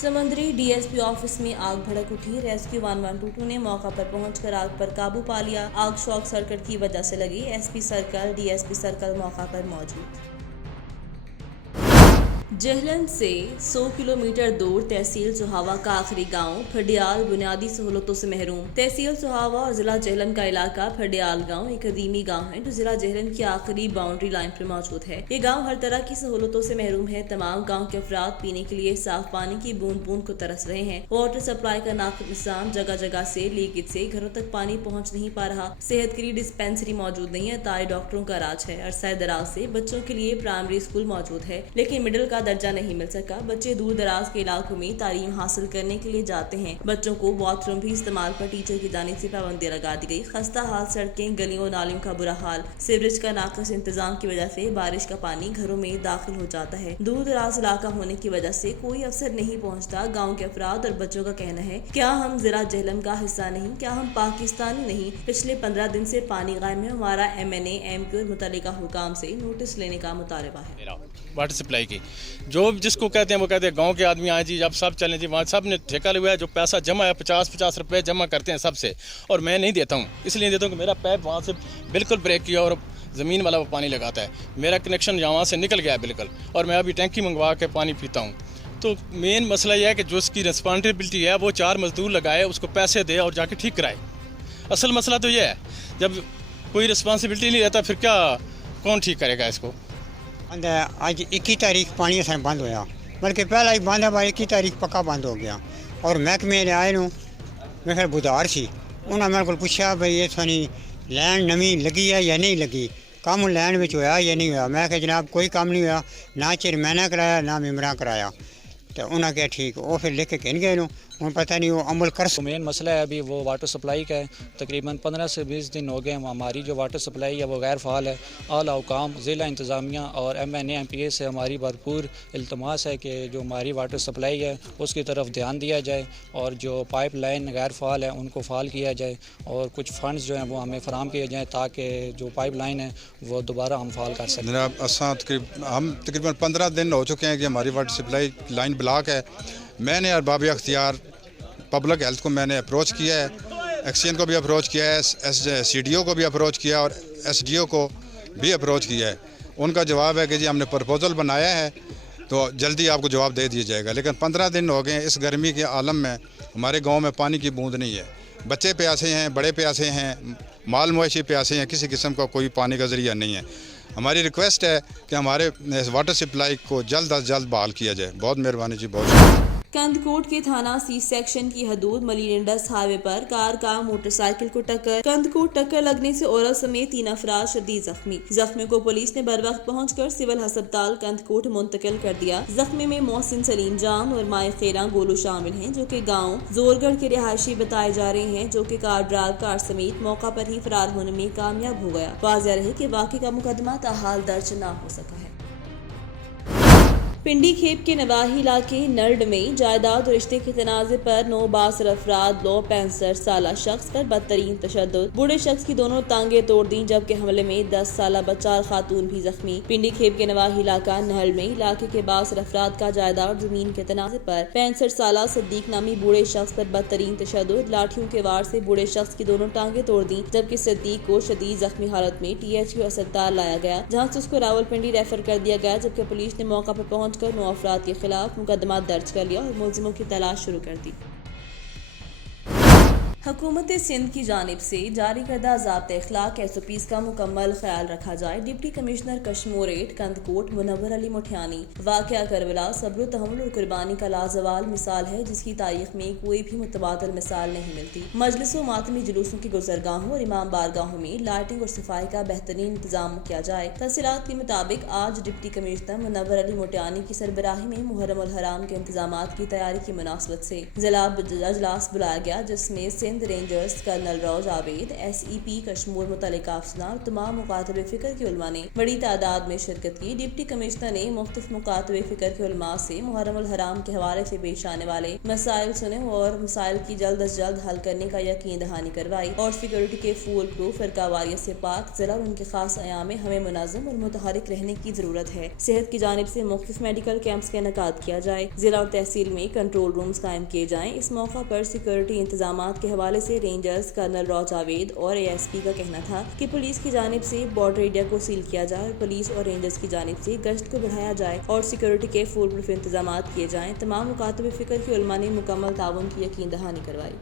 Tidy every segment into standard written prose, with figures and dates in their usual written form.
समंदरी DSP office में आग भड़क उठी। रेस्क्यू 1122 ने मौका पर पहुंचकर आग पर काबू पा लिया। आग शॉर्ट सर्किट की वजह से लगी। एसपी सर्कल डीएसपी सर्कल मौका पर मौजूद। जहलन से 100 किलोमीटर दूर तहसील सुहावा का आखिरी गांव फडियाल बुनियादी सहूलतों से महरूम। तहसील सुहावा और जिला जहलन का इलाका फडियाल गांव एक कदीमी गांव है जो जिला जहलन की आखिरी बाउंड्री लाइन पर मौजूद है। ये गांव हर तरह की सहूलतों से महरूम है। तमाम गांव के अफराद पीने के लिए साफ पानी की बूंद बूंद को तरस रहे हैं। वाटर सप्लाई का नाकाम निजाम, जगह जगह से लीकेज से घरों तक पानी पहुँच नहीं पा रहा। सेहत के लिए डिस्पेंसरी मौजूद नहीं है। ताई डॉक्टरों का राज है। अरसा दराज से बच्चों के लिए प्राइमरी स्कूल मौजूद है लेकिन मिडिल का दर्जा नहीं मिल सका। बच्चे दूर दराज के इलाकों में तालीम हासिल करने के लिए जाते हैं। बच्चों को बाथरूम भी इस्तेमाल पर टीचर की जानिब से पाबंदी लगा दी गई। खस्ता हाल सड़कें, गलियों नालियों का बुरा हाल, सीवरेज का नाकस इंतजाम की वजह से बारिश का पानी घरों में दाखिल हो जाता है। दूर दराज इलाका होने की वजह से कोई अफसर नहीं पहुँचता। गाँव के अफराद और बच्चों का कहना है, क्या हम जिला जहलन का हिस्सा नहीं, क्या हम पाकिस्तानी नहीं? पिछले 15 दिन से पानी गायब है। हमारा MNA MQ और मुतल्लिका हुकाम से नोटिस लेने का मुतालबा है। वाटर सप्लाई की जो जिसको कहते हैं वो कहते हैं गांव के आदमी आए जी, अब सब चलें जी, वहाँ सब ने ठेका लिया है। जो पैसा जमा है 50-50 रुपए जमा करते हैं सबसे, और मैं नहीं देता हूँ। इसलिए देता हूँ कि मेरा पैप वहाँ से बिल्कुल ब्रेक किया और ज़मीन वाला वो पानी लगाता है। मेरा कनेक्शन यहाँ से निकल गया है बिल्कुल, और मैं अभी टैंकी मंगवा के पानी पीता हूँ। तो मेन मसला यह है कि जो उसकी रिस्पॉन्सिबिलिटी है वो 4 मजदूर लगाए, उसको पैसे दे और जाके ठीक कराए। असल मसला तो यह है, जब कोई रिस्पॉन्सिबिलिटी नहीं रहता फिर क्या, कौन ठीक करेगा इसको? आज 21 तारीख पानी असां बंद होया, बल्कि पहला ही बंद है, 21 तारीख पक्का बंद हो गया। और महकमे ने आए मैं फिर बुधार सी, उन्होंने मेरे को पूछा भाई ये थानी लैंड नवी लगी है या नहीं लगी, काम लैंड में होया या नहीं होया। मैं कहा जनाब कोई काम नहीं होया, ना चेयरमैन कराया ना मेम्बरा कराया। तो उन्हें क्या ठीक, वो फिर लेके कहन गए हूँ पता नहीं वो अमल कर। मेन मसला है अभी वो वाटर सप्लाई का है। तकरीबन 15 से 20 दिन हो गए हमारी जो वाटर सप्लाई है वो गैर फ़ाल है। आला हुकाम, ज़िला इंतज़ामिया और MNA MPA से हमारी भरपूर इल्तमास है कि जो हमारी वाटर सप्लाई है उसकी तरफ ध्यान दिया जाए, और जो पाइप लाइन गैर फ़ाल है उनको फ़ाल किया जाए, और कुछ फ़ंड्स जो हैं वो हमें फ़राम किए जाएँ ताकि जो पाइप लाइन है वो दोबारा हम फ़ाल कर सकें। जनाब हम तकरीबन 15 दिन हो चुके हैं कि हमारी वाटर सप्लाई लाइन ब्लॉक है। मैंने अरबाब अख्तियार पब्लिक हेल्थ को मैंने अप्रोच किया है, एक्सीएन को भी अप्रोच किया है, CDO को भी अप्रोच किया और SDO को भी अप्रोच किया है। उनका जवाब है कि जी हमने प्रपोज़ल बनाया है तो जल्दी आपको जवाब दे दिया जाएगा। लेकिन 15 दिन हो गए इस गर्मी के आलम में हमारे गांव में पानी की बूंद नहीं है। बच्चे प्यासे हैं, बड़े प्यासे हैं, माल मवेशी प्यासे हैं, किसी किस्म का कोई पानी का ज़रिया नहीं है। हमारी रिक्वेस्ट है कि हमारे वाटर सप्लाई को जल्द अज जल्द बहाल किया जाए। बहुत मेहरबानी जी, बहुत शुक्रिया। कंदकोट के थाना C सेक्शन की हदूद मलीनिंडस हाईवे पर कार का मोटरसाइकिल को टक्कर। कंदकोट टक्कर लगने से औरत समेत 3 अफराद शदीद जख्मी। जख्मी को पुलिस ने बर वक्त पहुंचकर सिविल अस्पताल कंदकोट मुंतकिल कर दिया। जख्मी में मोहसिन सलीम जान और माए खेरा गोलू शामिल हैं, जो कि गाँव जोरगढ़ के रिहायशी बताए जा रहे हैं, जो कि कार ड्राइव कार समेत मौका पर ही फरार होने में कामयाब हो गया। वाज़ेह रहे कि वाक़ई का मुकदमा ताहाल दर्ज न हो सका है। पिंडी खेप के नवाही इलाके नर्ड में जायदाद और रिश्ते के तनाज़े पर 9 बासर अफराद 65 साला शख्स पर बदतरीन तशद्दुद। बूढ़े शख्स की दोनों टांगे तोड़ दी, जबकि हमले में 10 साला बच्चा और खातून भी जख्मी। पिंडी खेप के नवाही इलाका नहल में इलाके के बासर अफराद का जायदाद और जमीन के तनाज़े पर 65 साला सिद्दीक नामी बूढ़े शख्स पर बदतरीन तशद्दुद। लाठियों के वार से बूढ़े शख्स की दोनों टांगे तोड़ दी, जबकि सिद्दीक को शदीद जख्मी हालत में THQ अस्पताल लाया गया, जहाँ से उसको रावलपिंडी रेफर कर दिया गया। जबकि पुलिस ने मौका पर पहुंचकर 9 अफराद के खिलाफ मुकदमा दर्ज कर लिया और मुलजिमों की तलाश शुरू कर दी। हुकूमत सिंध की जानिब से जारी करदा ज़ाब्ते इखलाक SOPs का मुकम्मल ख्याल रखा जाए। डिप्टी कमिश्नर कश्मीरेट कंदकोट मुनव्वर अली मुठियानी। वाक़या करबला सब्र तहम्मुल और कुर्बानी का लाजवाल मिसाल है, जिसकी तारीख में कोई भी मुतबादल मिसाल नहीं मिलती। मजलिसों मातमी जुलूसों की गुजरगाहों और इमाम बारगाहों में लाइटिंग और सफाई का बेहतरीन इंतजाम किया जाए। तफसीलात के मुताबिक आज डिप्टी कमिश्नर मुनव्वर अली मुठियानी की सरबराही में मुहर्रम उल हराम के इंतजामात की तैयारी की मुनासबत से जिला अजलास बुलाया गया, जिसमें सिंध रेंजर्स कर्नल रौ जावेद, SEP कश्मीर मुतल्लिका अफसरान और तमाम मुकातबे फ़िक्र के उलमा ने बड़ी तादाद में शिरकत की। डिप्टी कमिश्नर ने मुख्तलिफ मुकातबे फ़िक्र के उलमा से मुहर्रम उल हराम के हवाले से पेश आने वाले मसाइल सुने और मसाइल की जल्द अज जल्द हल करने का यकीन दहानी करवाई और सिक्योरिटी के फूल प्रूफ फ़िरकावारियत से पाक ज़िला और उनके खास अयाम में हमें मुनज़्ज़म और मुतहरिक रहने की ज़रूरत है। सेहत की जानिब से मुख्तलिफ मेडिकल कैंप्स का इनेकाद किया जाए, जिला और तहसील में कंट्रोल रूम्स कायम किए जाएँ। इस मौका पर सिक्योरिटी इंतजामात के हवाले से रेंजर्स कर्नल रौ जावेद और ASP का कहना था कि पुलिस की जानिब से बॉर्डर एरिया को सील किया जाए और पुलिस और रेंजर्स की जानिब से गश्त को बढ़ाया जाए और सिक्योरिटी के फुल प्रूफ इंतजामात किए जाएँ। तमाम मुकातबे फ़िक्र के उलमा ने मुकम्मल ताउन की यकीन दहानी करवाई।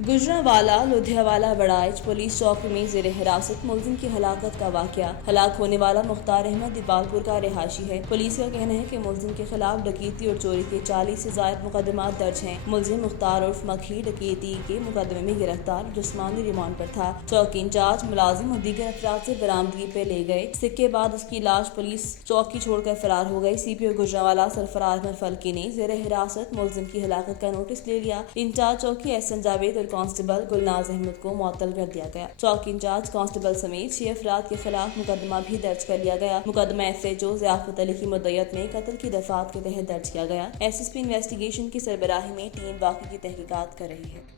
गुजरांवाला लुधियावाला बड़ाइच पुलिस चौकी में ज़ेर हिरासत मुलजिम की हलाकत का वाक़या। हलाक होने वाला मुख्तार अहमद दीपालपुर का रिहायशी है। पुलिस का कहना है कि मुलजिम के खिलाफ डकैती और चोरी के 40 से ज़ायद मुकदमात दर्ज हैं। मुलजिम मुख्तार उर्फ मक्खी डकैती के मुकदमे में गिरफ्तार जिस्मानी रिमांड पर था। चौकी इंचार्ज मुलाजिम और दीगर अफराद से बरामदगी पे ले गए। इसके बाद उसकी लाश पुलिस चौकी छोड़कर फरार हो गई। CPO गुजरांवाला सरफराज अहमद फल्की ने ज़ेर हिरासत मुलजिम की हलाकत का नोटिस ले लिया। इंचार्ज चौकी SN जावेद और कांस्टेबल गुलनाज अहमद को मुअत्तल कर दिया गया। चौकी इंचार्ज कांस्टेबल समेत 6 अफराद के खिलाफ मुकदमा भी दर्ज कर लिया गया। मुकदमा SHO ज़ियाफत अली की मुद्दयत में कत्ल की दफात के तहत दर्ज किया गया। SSP इन्वेस्टिगेशन की सरबराही में टीम वाक़ई की तहकीकात कर रही है।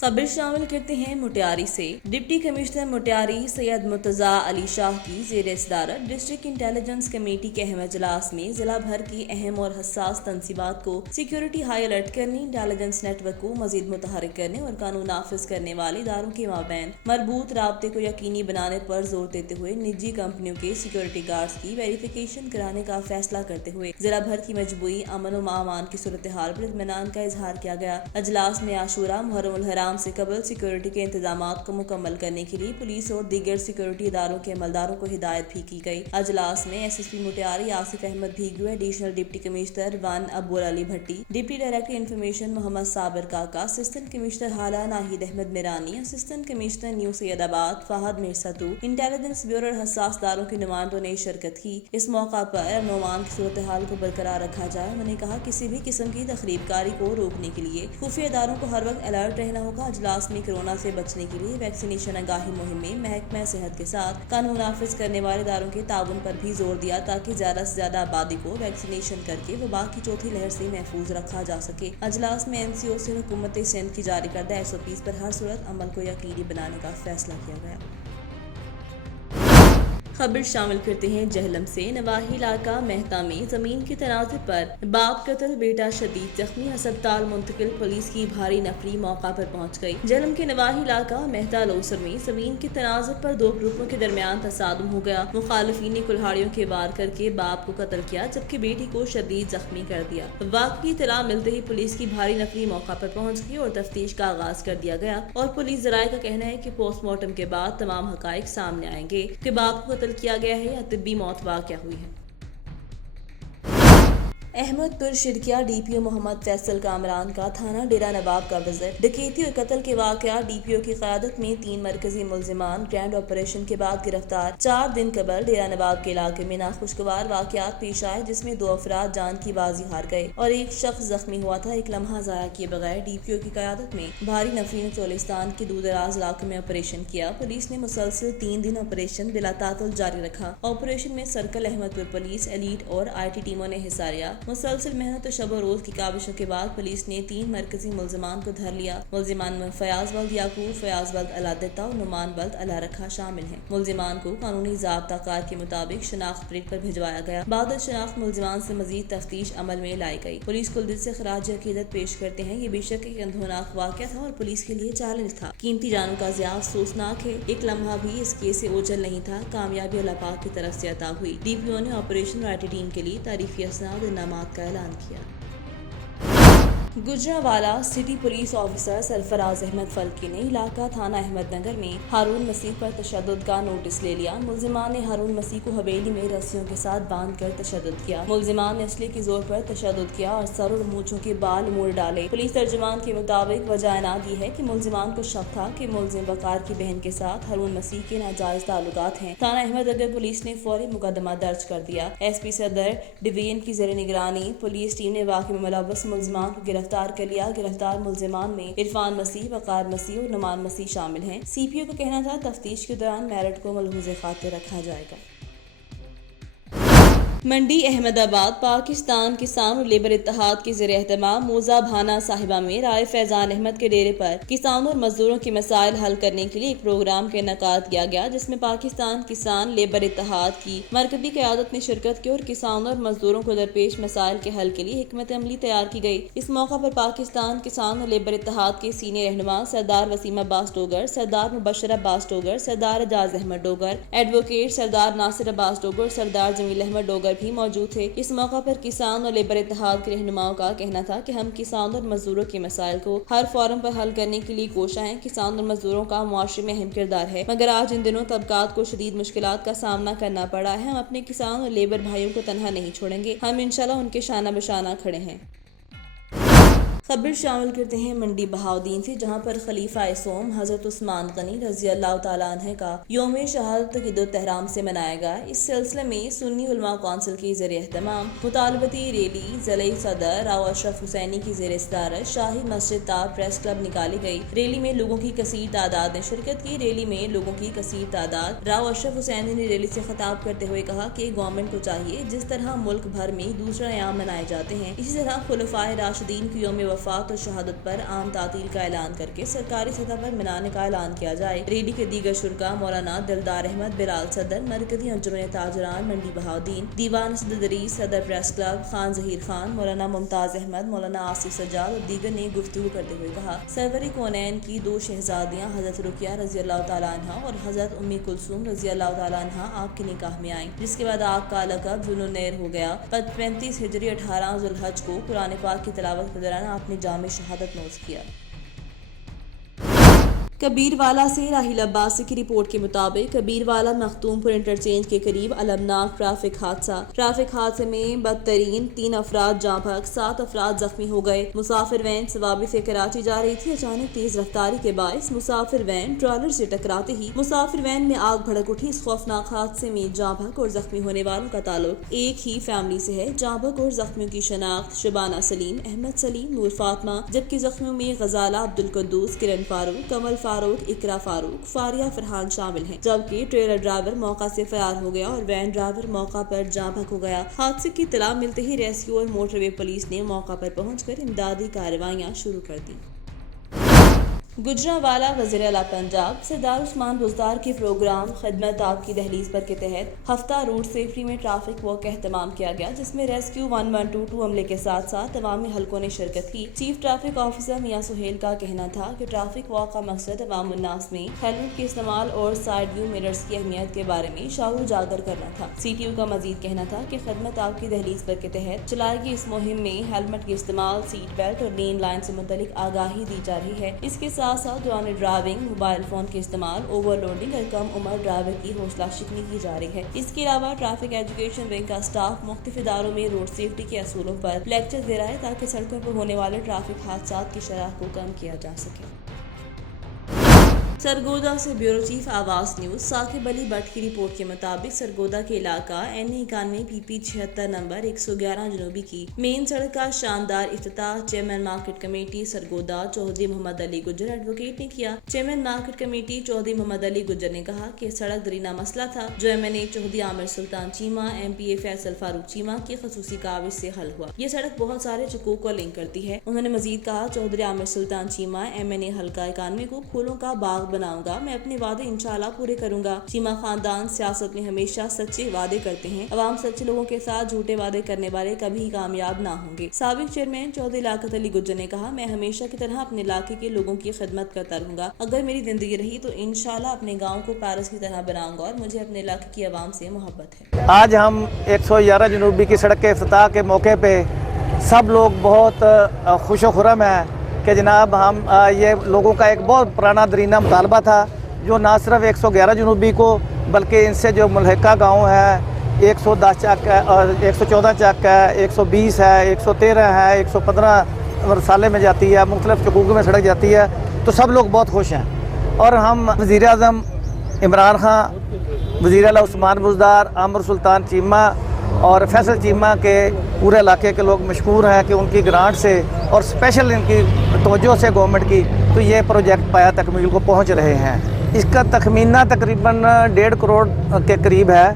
खबर शामिल करते हैं मुटियारी से। डिप्टी कमिश्नर मुटियारी सैयद मुर्तज़ा अली शाह की ज़ेर सदारत डिस्ट्रिक्ट इंटेलिजेंस कमेटी के अहम इजलास में जिला भर की अहम और हसास तनसीबात को सिक्योरिटी हाई अलर्ट करने, इंटेलिजेंस नेटवर्क को मजीद मुतहरिक करने और कानून नाफिज करने वाले इदारों के माबैन मरबूत राब्ते को यकीनी बनाने पर जोर देते हुए निजी कंपनियों के सिक्योरिटी गार्ड्स की वेरिफिकेशन कराने का फैसला करते हुए जिला भर की मजबूई अमन और मामान की सूरत हाल पर इत्मीनान का इजहार किया गया। अजलास में आशूरा मुहर्रम उल हराम से कबल सिक्योरिटी के इंतजामात को मुकम्मल करने के लिए पुलिस और दीगर सिक्योरिटी इदारों के अमलदारों को हिदायत भी की गई। अजलास में SSP Matiari Asif Ahmed Bhigu, additional deputy commissioner 1 Abdul Ali Bhatti, deputy director information Muhammad Sabir Kaka, assistant commissioner Hala Nahid Ahmed Mirani, assistant commissioner new Saeedabad Fahad Mirsatu, intelligence bureau और हसास दारों के नुमाइंदों ने शिरकत की। इस मौका पर अमन की सूरत हाल को बरकरार रखा जाए। उन्होंने कहा किसी भी किस्म की तखरीबकारी को रोकने के लिए खुफिया इदारों को हर वक्त अलर्ट रहना होगा। अजलास में कोरोना से बचने के लिए वैक्सीनेशन आगाही मुहिम में महकमा सेहत के साथ कानून नाफिज करने वाले इदारों के ताउन पर भी जोर दिया ताकि ज्यादा से ज्यादा आबादी को वैक्सीनेशन करके वबा की चौथी लहर से महफूज रखा जा सके। अजलास में NCO से हुकूमत सिंध की जारी करदा SOPs पर हर सूरत अमल को यकीनी बनाने का फैसला किया गया। खबर शामिल करते हैं जहलम से। नवाही इलाका मेहता में जमीन के तनाज़े पर बाप कत्ल, बेटा शदीद जख्मी, अस्पताल मुंतकिल, पुलिस की भारी नफरी मौका पर पहुंच गई। जहलम के नवाही इलाका मेहता लोसर में जमीन के तनाज़े पर 2 ग्रुपों के दरमियान तसादुम हो गया। मुखालिफिन ने कुल्हाड़ियों के वार करके बाप को कत्ल किया जबकि बेटी को शदीद जख्मी कर दिया। वाक़ई की इत्तला मिलते ही पुलिस की भारी नफरी मौका पर पहुंच गई और तफ्तीश का आगाज कर दिया गया और पुलिस ज़राए का कहना है कि पोस्टमार्टम के बाद तमाम हकाइक सामने आएंगे कि बाप को किया गया है या तिब्बी मौत वाक़या हुई है। अहमदपुर शिरकिया DPO मोहम्मद फैसल कामरान का थाना डेरा नवाब का विजिट। डकैती और कत्ल के वाक़या DPO की क़यादत में 3 मरकजी मुल्जिमान ग्रैंड ऑपरेशन के बाद गिरफ्तार। 4 दिन कबल डेरा नवाब के इलाके में नाखुशगवार वाक़यात पेश आए जिसमें 2 अफराद जान की बाजी हार गए और 1 शख्स जख्मी हुआ था। एक लम्हा ज़ाया किए बगैर DPO की क़यादत में भारी नफरी ने चोलिस्तान के दूर दराज इलाकों में ऑपरेशन किया। पुलिस ने मुसलसल 3 दिन ऑपरेशन बिला तातुल जारी रखा। ऑपरेशन में सर्कल अहमदपुर पुलिस, एलीट और IT टीमों ने हिस्सा लिया। मुसलसल मेहनत और शब रोज की काविशों के बाद पुलिस ने 3 मरकजी मुल्जिमान को धर लिया। मुल्जिमान में फयाज वल्द याकूब, फयाज वल्द अलादिता और नुमान वल्द अला रखा शामिल हैं। मुल्जिमान को कानूनी ज़ाब्ता कार के मुताबिक शनाख्त परेड पर भिजवाया गया। बाद शनाख्त मुल्जिमान से मजीद तफ्तीश अमल में लाई गई। पुलिस को दिल से खराज अकीदत पेश करते हैं। ये बेशक एक अंधोनाक वाक़या था और पुलिस के लिए चैलेंज था। कीमती जानों का ज़िया अफसोसनाक है। एक लम्हा भी इस केस से ओझल नहीं था। कामयाबी अल्लाह पाक की तरफ से अता हुई। DPO ने ऑपरेशन और IT टीम के लिए तारीफी असनाद और इनामात का ऐलान किया। Gujranwala city police officer Sarfraz Ahmed Falki ने इलाका थाना अहमदनगर में हारून मसीह पर तशद्दुद का नोटिस ले लिया। मुल्जिमान ने हारून मसीह को हवेली में रस्सियों के साथ बांध कर तशद्दुद किया। मुल्जिमान ने असले के जोर पर तशद्दुद किया और सर और मूंछों के बाल मोड़ डाले। पुलिस तर्जुमान के मुताबिक वजह ना दी है कि मुल्जिमान को शक था कि मुल्जिम वकार की बहन के साथ हारून मसीह के नाजायज ताल्लुकात हैं। थाना अहमदनगर पुलिस ने फौरी मुकदमा दर्ज कर दिया। SP सदर डिवीजन की ज़ेर निगरानी पुलिस टीम ने वाक़े में मुलव्वस मुल्जिमान को गिरफ्तार گرفتار کر لیا۔ گرفتار ملزمان میں عرفان مسیح، وقار مسیح اور نعمان مسیح شامل ہیں۔ سی پی او کا کہنا تھا تفتیش کے دوران میرٹ کو ملحوظ خاطر رکھا جائے گا۔ منڈی احمد آباد پاکستان کسان اور لیبر اتحاد کے زیر اہتمام موزہ بھانا صاحبہ میں رائے فیضان احمد کے ڈیرے پر کسانوں اور مزدوروں کے مسائل حل کرنے کے لیے ایک پروگرام کا انعقاد کیا گیا، جس میں پاکستان کسان لیبر اتحاد کی مرکزی قیادت نے شرکت کی اور کسانوں اور مزدوروں کو درپیش مسائل کے حل کے لیے حکمت عملی تیار کی گئی۔ اس موقع پر پاکستان کسان اور لیبر اتحاد کے سینئر رہنما سردار وسیم عباس ڈوگر، سردار مبشر عباس ڈوگر، سردار اعجاز احمد ڈوگر، ایڈوکیٹ سردار ناصر عباس ڈوگر، سردار جمیل احمد ڈوگر بھی موجود تھے۔ اس موقع پر کسان اور لیبر اتحاد کے رہنماؤں کا کہنا تھا کہ ہم کسانوں اور مزدوروں کے مسائل کو ہر فورم پر حل کرنے کے لیے کوشاں ہیں۔ کسان اور مزدوروں کا معاشرے میں اہم کردار ہے، مگر آج ان دنوں طبقات کو شدید مشکلات کا سامنا کرنا پڑا ہے۔ ہم اپنے کسان اور لیبر بھائیوں کو تنہا نہیں چھوڑیں گے، ہم انشاءاللہ ان کے شانہ بشانہ کھڑے ہیں۔ خبر شامل کرتے ہیں منڈی بہاؤدین سے، جہاں پر خلیفہ سوم حضرت عثمان غنی رضی اللہ تعالیٰ عنہ کا یوم شہادت عید التحرام سے منایا گیا۔ اس سلسلے میں سنی علماء کونسل کی زیر اہتمام مطالبتی ریلی ضلعی صدر راؤ اشرف حسینی کی زیر صدارت شاہی مسجد تا پریس کلب نکالی گئی۔ ریلی میں لوگوں کی کثیر تعداد نے شرکت کی۔ راؤ اشرف حسینی نے ریلی سے خطاب کرتے ہوئے کہا کہ گورنمنٹ کو چاہیے جس طرح ملک بھر میں دوسرے ایام منائے جاتے ہیں، اسی طرح خلفائے راشدین کی یوم وفات اور شہادت پر عام تعطیل کا اعلان کر کے سرکاری سطح پر منانے کا اعلان کیا جائے۔ ریلی کے دیگر شرکا مولانا دلدار احمد بلال صدر مرکزی انجمن تاجران منڈی بہاؤدین، دیوان اسد ادریس صدر پریس کلب، خان ظہیر خان، مولانا ممتاز احمد، مولانا آصف سجاد اور دیگر نے گفتگو کرتے ہوئے کہا سرور کونین کی دو شہزادیاں حضرت رقیہ رضی اللہ تعالیٰ عنہ اور حضرت امی کلثوم رضی اللہ تعالیٰ عنہ آپ کے نکاح میں آئیں، جس کے بعد آپ کا لقب ذوالنیر ہو گیا۔ 35 ہجری 18 ذوالحج کو قرآن پاک کی تلاوت کے دوران آپ نے جامع شہادت نوش کیا۔ کبیر والا سے راہیل عباسی کی رپورٹ کے مطابق کبیر والا مختوم پور انٹرچینج کے قریب المناک ٹریفک حادثے میں بدترین 3 افراد جاں بحق، 7 افراد زخمی ہو گئے۔ مسافر وین سوابی سے کراچی جا رہی تھی، اچانک تیز رفتاری کے باعث مسافر وین ٹرالر سے ٹکراتے ہی مسافر وین میں آگ بھڑک اٹھی۔ اس خوفناک حادثے میں جاں بحق اور زخمی ہونے والوں کا تعلق ایک ہی فیملی سے ہے۔ جاں بحق اور زخمیوں کی شناخت شبانہ سلیم، احمد سلیم، نور فاطمہ، جبکہ زخمیوں میں غزالہ عبدالقدوس، کرن فاروق، کمل فاروق، اقرا فاروق، فاریہ فرحان شامل ہیں، جبکہ ٹریلر ڈرائیور موقع سے فرار ہو گیا اور وین ڈرائیور موقع پر جاں بحق ہو گیا۔ حادثے کی اطلاع ملتے ہی ریسکیو اور موٹر وے پولیس نے موقع پر پہنچ کر امدادی کارروائیاں شروع کر دی۔ گجرانوالہ وزیر اعلیٰ پنجاب سردار عثمان بزدار کے پروگرام خدمت آپ کی دہلیز پر کے تحت ہفتہ روڈ سیفٹی میں ٹریفک واک کا اہتمام کیا گیا، جس میں ریسکیو 1122 عملے کے ساتھ ساتھ عوامی حلقوں نے شرکت کی۔ چیف ٹریفک آفیسر میاں سہیل کا کہنا تھا کہ ٹریفک واک کا مقصد عوام الناس میں ہیلمٹ کے استعمال اور سائیڈ ویو مررز کی اہمیت کے بارے میں شعور اجاگر کرنا تھا۔ سی ٹی او کا مزید کہنا تھا کہ خدمت آپ کی دہلیز پر کے تحت چلائی گئی اس مہم میں ہیلمٹ کے استعمال، سیٹ بیلٹ اور لین لائن سے متعلق آگاہی دی جا رہی ہے۔ اس کے ساتھ ساتھ دوران ڈرائیونگ موبائل فون کے استعمال، اوور لوڈنگ اور کم عمر ڈرائیور کی حوصلہ شکنی کی جا رہی ہے۔ اس کے علاوہ ٹریفک ایجوکیشن ونگ کا اسٹاف مختلف اداروں میں روڈ سیفٹی کے اصولوں پر لیکچر دے رہا ہے تاکہ سڑکوں پر ہونے والے ٹریفک حادثات کی شرح کو کم کیا جا سکے۔ سرگودا سے بیورو چیف آواز نیوز ثاقب علی بٹ کی رپورٹ کے مطابق سرگودا کے علاقہ NA91 PP 76 نمبر 111 جنوبی کی مین سڑک کا شاندار افتتاح chairman market committee Sargodha Chaudhry Muhammad Ali Gujjar advocate نے کیا۔ Chairman market committee Chaudhry Muhammad Ali Gujjar نے کہا کہ سڑک درینہ مسئلہ تھا جو MNA چودھری عامر سلطان چیمہ MPA فیصل فاروق چیمہ کی خصوصی کاوش سے حل ہوا۔ یہ سڑک بہت سارے چکوک کو لنک کرتی ہے۔ انہوں نے مزید کہا چودھری عامر سلطان چیمہ MNA حلقہ 91 کو پھولوں کا باغ بناؤں گا، میں اپنے وعدے انشاءاللہ پورے کروں گا۔ چیمہ خاندان سیاست میں ہمیشہ سچے وعدے کرتے ہیں، عوام سچے لوگوں کے ساتھ جھوٹے وعدے کرنے والے کبھی کامیاب نہ ہوں گے۔ سابق چیئرمین چودھری لیاقت علی گجر نے کہا میں ہمیشہ کی طرح اپنے علاقے کے لوگوں کی خدمت کرتا رہوں گا، اگر میری زندگی رہی تو انشاءاللہ اپنے گاؤں کو پیرس کی طرح بناؤں گا اور مجھے اپنے علاقے کی عوام سے محبت ہے۔ آج ہم 111 جنوبی کی سڑک کے افتتاح کے موقع پہ سب لوگ بہت خوش و خرم ہیں کہ جناب ہم یہ لوگوں کا ایک بہت پرانا درینہ مطالبہ تھا جو نہ صرف 111 جنوبی کو بلکہ ان سے جو ملحقہ گاؤں ہے 110 چک ہے اور 114 چک ہے، 120 ہے، 113 ہے، 115 رسالے میں جاتی ہے، مختلف چکوک میں سڑک جاتی ہے، تو سب لوگ بہت خوش ہیں۔ اور ہم وزیر اعظم عمران خان، وزیر اعلیٰ عثمان بزدار، عامر سلطان چیمہ اور فیصل چیمہ کے پورے علاقے کے لوگ مشکور ہیں کہ ان کی گرانٹ سے اور اسپیشل ان کی توجہ سے گورنمنٹ کی تو یہ پروجیکٹ پایا تکمیل کو پہنچ رہے ہیں. اس کا تخمینہ تقریباً 1.5 کروڑ کے قریب ہے.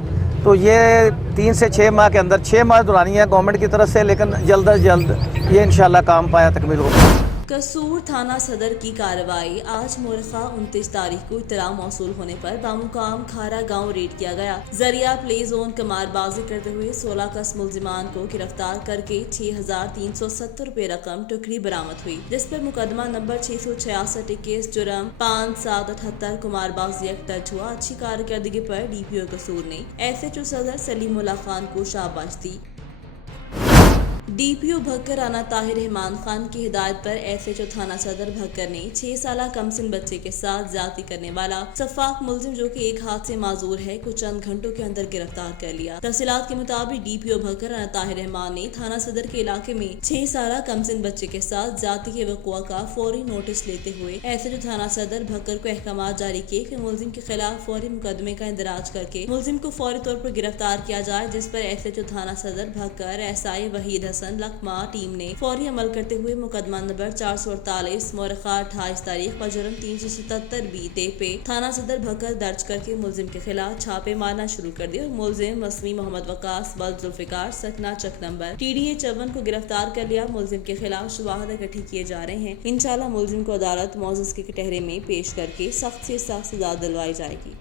تو یہ 3 سے 6 ماہ کے اندر 6 ماہ دورانی ہے گورنمنٹ کی طرف سے, لیکن جلد از جلد یہ انشاءاللہ کام پایا تکمیل ہوگا. قصور تھانہ صدر کی کارروائی. آج مورخہ 29 تاریخ کو اطلاع موصول ہونے پر بامقام کھارا گاؤں ریڈ کیا گیا. ذریعہ پلے زون قمار بازی کرتے ہوئے 16 کس ملزمان کو گرفتار کر کے 6,370 روپے رقم ٹکری برآمد ہوئی, جس پر مقدمہ نمبر 666 کیس جرم 5778 قمار بازی ایکٹ درج ہوا. اچھی کارکردگی پر DPO قصور نے SHO صدر سلیم اللہ خان کو شاباش دی. DPO بھکر رانا طاہر رحمان خان کی ہدایت پر SHO تھانہ صدر بھکر نے 6 سالہ کمسن بچے کے ساتھ زیادتی کرنے والا سفاک ملزم جو کہ ایک ہاتھ سے معذور ہے کو چند گھنٹوں کے اندر گرفتار کر لیا. تفصیلات کے مطابق DPO بھکر رانا طاہر رحمان نے تھانہ صدر کے علاقے میں 6 سالہ کمسن بچے کے ساتھ زیادتی کے وقوع کا فوری نوٹس لیتے ہوئے SHO تھانہ صدر بھکر کو احکامات جاری کیے کہ ملزم کے خلاف فوری مقدمے کا اندراج کر کے ملزم کو فوری طور پر گرفتار کیا جائے, جس پر SHO تھانہ صدر بھکر SI وحید حسن لکھما ٹیم نے فوری عمل کرتے ہوئے مقدمہ نمبر 448 مورخہ 28 تاریخ بجرم 377 تے پہ تھانہ صدر بھکر درج کر کے ملزم کے خلاف چھاپے مارنا شروع کر دیا اور ملزم مسمی محمد وقاص بلد ذوالفقار سکنہ چک نمبر TDA 54 کو گرفتار کر لیا. ملزم کے خلاف شواہد اکٹھی کیے جا رہے ہیں. انشاءاللہ ملزم کو عدالت معزز کے کٹہرے میں پیش کر کے سخت سے سخت سزا دلوائی جائے گی.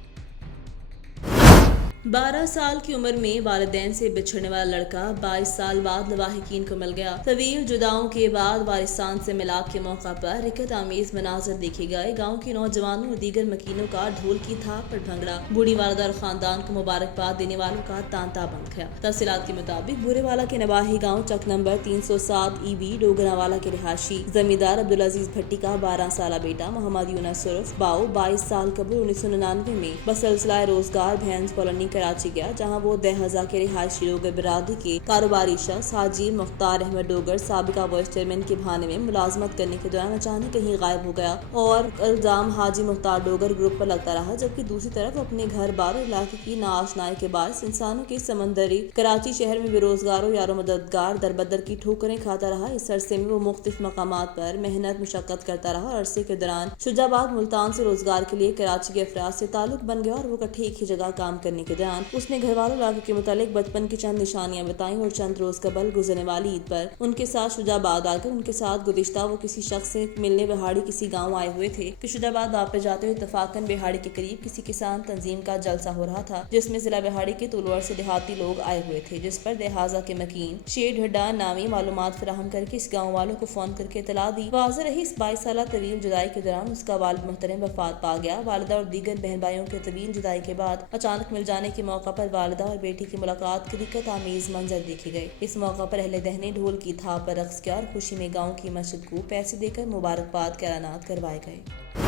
12 سال کی عمر میں والدین سے بچھڑنے والا لڑکا 22 سال بعد لواحقین کو مل گیا. طویل جداؤں کے بعد وارثان سے ملاپ کے موقع پر رکت آمیز مناظر دیکھے گئے. گاؤں کے نوجوانوں اور دیگر مکینوں کا ڈھول کی تھاپ پر بھنگڑا. بوڑھی والدہ اور خاندان کو مبارکباد دینے والوں کا تانتا بن گیا. تفصیلات کے مطابق بورے والا کے نواحی گاؤں چک نمبر 307 EB ڈوگرا والا کے رہائشی زمیندار عبدالعزیز بھٹی کا 12 سالہ بیٹا محمد یونس عرف باؤ 22 سال قبل 1999 میں بسلسلہ روزگار بھینس کالونی کراچی گیا, جہاں وہ دہذا کے رہائشی ڈوگر برادری کے کاروباری شخص حاجی مختار احمد ڈوگر سابقہ وائس چیئرمین کے بہانے میں ملازمت کرنے کے دوران اچانک کہیں غائب ہو گیا اور الزام حاجی مختار ڈوگر گروپ پر لگتا رہا, جبکہ دوسری طرف اپنے گھر بار اور علاقے کی ناآشنائی کے باعث انسانوں کی سمندری کراچی شہر میں بے روزگار اور یار و مددگار دربدر کی ٹھوکریں کھاتا رہا. اس عرصے میں وہ مختلف مقامات پر محنت مشقت کرتا رہا. عرصے کے دوران شجاع آباد ملتان سے روزگار کے لیے کراچی کے افراد سے تعلق بن گیا اور وہ اکٹھے ایک ہی جگہ کام کرنے کے دوران اس نے گھر والوں علاقے کے متعلق بچپن کی چند نشانیاں بتائیں اور چند روز قبل گزرنے والی عید پر ان کے ساتھ شجاع آباد آ کر ان کے ساتھ گزشتہ وہ کسی شخص سے ملنے بہاڑی کسی گاؤں آئے ہوئے تھے کہ شجاع آباد واپس جاتے ہوئے اتفاقاً بہاڑی کے قریب کسی کسان تنظیم کا جلسہ ہو رہا تھا, جس میں ضلع بہاڑی کے طلوع سے دیہاتی لوگ آئے ہوئے تھے, جس پر دہازا کے مکین شیر ڈھڈا نامی معلومات فراہم کر کے اس گاؤں والوں کو فون کر کے اطلاع دی. واضح رہی اس 22 سالہ طویل جدائی کے دوران اس کا والد محترم وفات پا گیا. والدہ اور دیگر بہن بھائیوں کے طویل جدائی کے بعد اچانک مل جانے کے موقع پر والدہ اور بیٹی کی ملاقات کے رکت آمیز منظر دیکھے گئے. اس موقع پر اہل دہنے ڈھول کی تھاپ پر رقص کیا اور خوشی میں گاؤں کی مسجد کو پیسے دے کر مبارکباد کے اعلانات کروائے گئے.